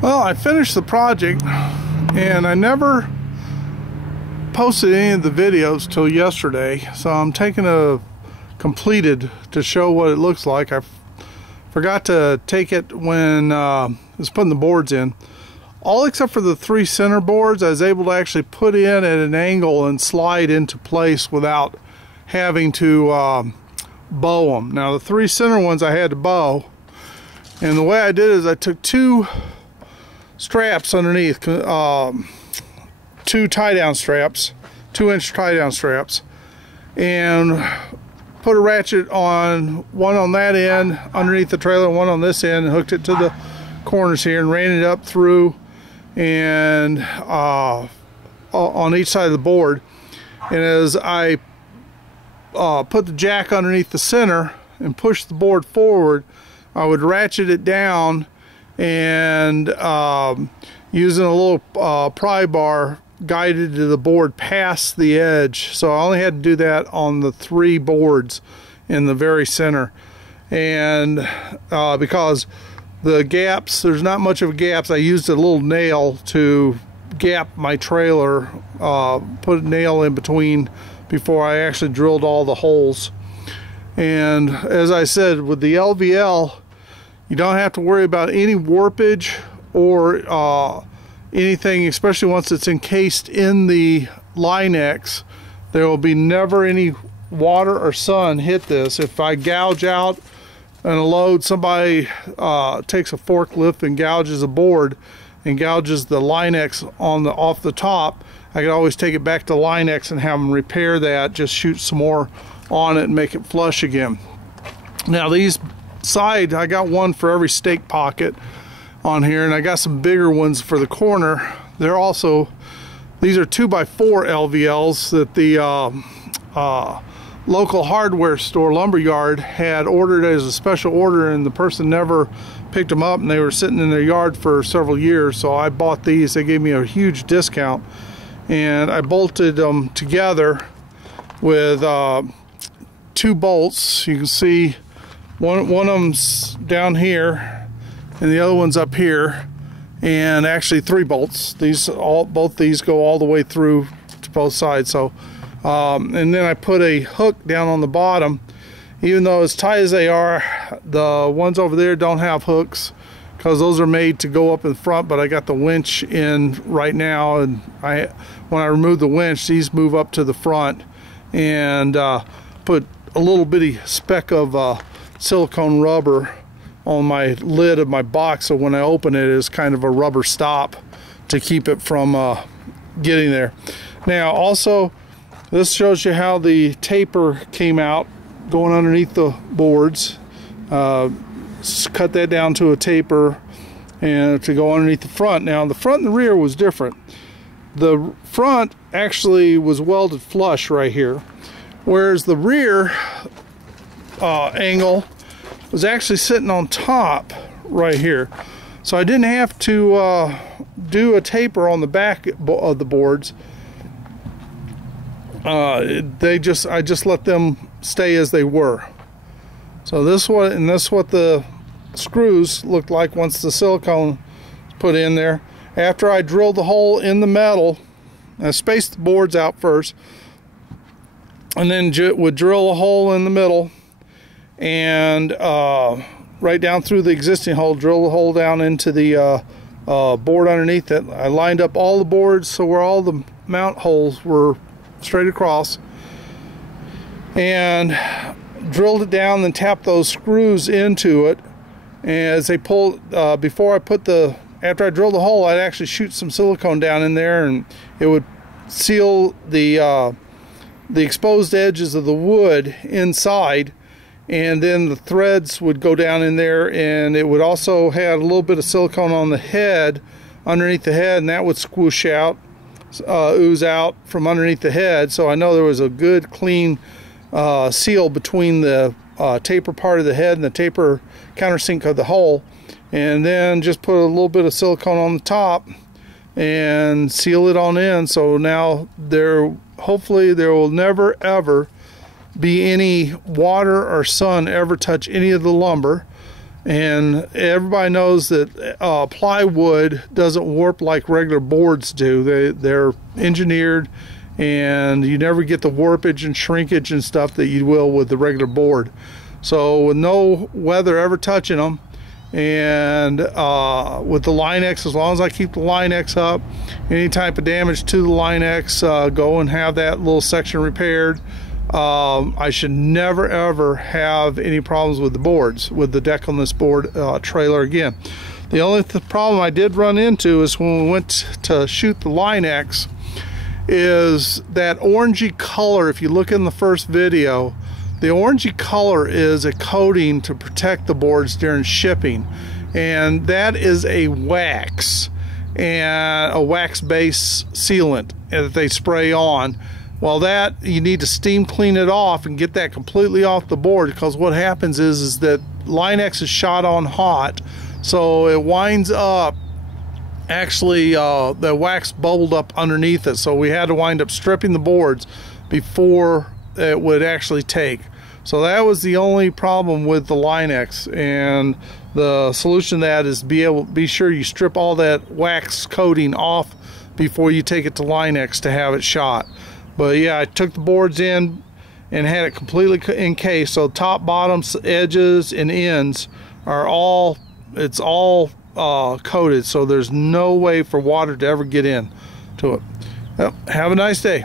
Well, I finished the project and I never posted any of the videos till yesterday, so I'm taking a completed to show what it looks like. I forgot to take it when I was putting the boards in. All except for the three center boards, I was able to actually put in at an angle and slide into place without having to bow them. Now the three center ones I had to bow, and the way I did is I took two straps underneath, two tie-down straps, 2-inch tie-down straps, and put a ratchet on one on that end underneath the trailer and one on this end, and hooked it to the corners here and ran it up through and on each side of the board. And as I put the jack underneath the center and push the board forward, I would ratchet it down and using a little pry bar guided to the board past the edge. So I only had to do that on the three boards in the very center, and because the gaps, there's not much of a gaps, I used a little nail to gap my trailer, put a nail in between before I actually drilled all the holes. And as I said, with the LVL, you don't have to worry about any warpage or anything, especially once it's encased in the LineX. There will be never any water or sun hit this. If I gouge out and a load, somebody takes a forklift and gouges a board and gouges the LineX off the top, I could always take it back to LineX and have them repair that, just shoot some more on it and make it flush again. Now these side, I got one for every stake pocket on here, and I got some bigger ones for the corner. They're also, these are 2x4 LVLs that the local hardware store, lumberyard, had ordered as a special order, and the person never picked them up, and they were sitting in their yard for several years. So I bought these. They gave me a huge discount, and I bolted them together with two bolts. You can see one of them's down here and the other one's up here, and actually three bolts. Both these go all the way through to both sides. So and then I put a hook down on the bottom. Even though as tight as they are, the ones over there don't have hooks because those are made to go up in front, but I got the winch in right now, and when I remove the winch, these move up to the front, and put a little bitty speck of silicone rubber on my lid of my box, so when I open it, it's kind of a rubber stop to keep it from getting there. Now also, this shows you how the taper came out going underneath the boards. Cut that down to a taper and to go underneath the front. Now the front and the rear was different. The front actually was welded flush right here, whereas the rear angle was actually sitting on top right here. So I didn't have to do a taper on the back of the boards. I just let them stay as they were. So this what the screws looked like once the silicone was put in there. After I drilled the hole in the metal, I spaced the boards out first, and then would drill a hole in the middle, and right down through the existing hole, drill the hole down into the board underneath it. I lined up all the boards so where all the mount holes were straight across, and drilled it down, then tapped those screws into it. And as they pulled, after I drilled the hole, I'd actually shoot some silicone down in there, and it would seal the exposed edges of the wood inside, and then the threads would go down in there, and it would also have a little bit of silicone on the head, underneath the head, and that would squish out, ooze out from underneath the head. So I know there was a good clean seal between the taper part of the head and the taper countersink of the hole, and then just put a little bit of silicone on the top and seal it on in. So now hopefully there will never ever be any water or sun ever touch any of the lumber, And everybody knows that plywood doesn't warp like regular boards do. They're engineered, and you never get the warpage and shrinkage and stuff that you will with the regular board. So with no weather ever touching them, and with the LineX, as long as I keep the LineX up, any type of damage to the LineX, go and have that little section repaired. I should never ever have any problems with the boards, with the deck on this board trailer again. The only problem I did run into is when we went to shoot the LineX, is that orangey color. If you look in the first video, the orangey color is a coating to protect the boards during shipping, and that is a wax, and a wax-based sealant that they spray on. Well, that you need to steam clean it off and get that completely off the board, because what happens is that LineX is shot on hot, so it winds up actually the wax bubbled up underneath it, so we had to wind up stripping the boards before it would actually take. So that was the only problem with the LineX, and the solution to that is be sure you strip all that wax coating off before you take it to LineX to have it shot. But yeah, I took the boards in and had it completely encased, so top, bottoms, edges, and ends are all coated, so there's no way for water to ever get in to it. Well, have a nice day.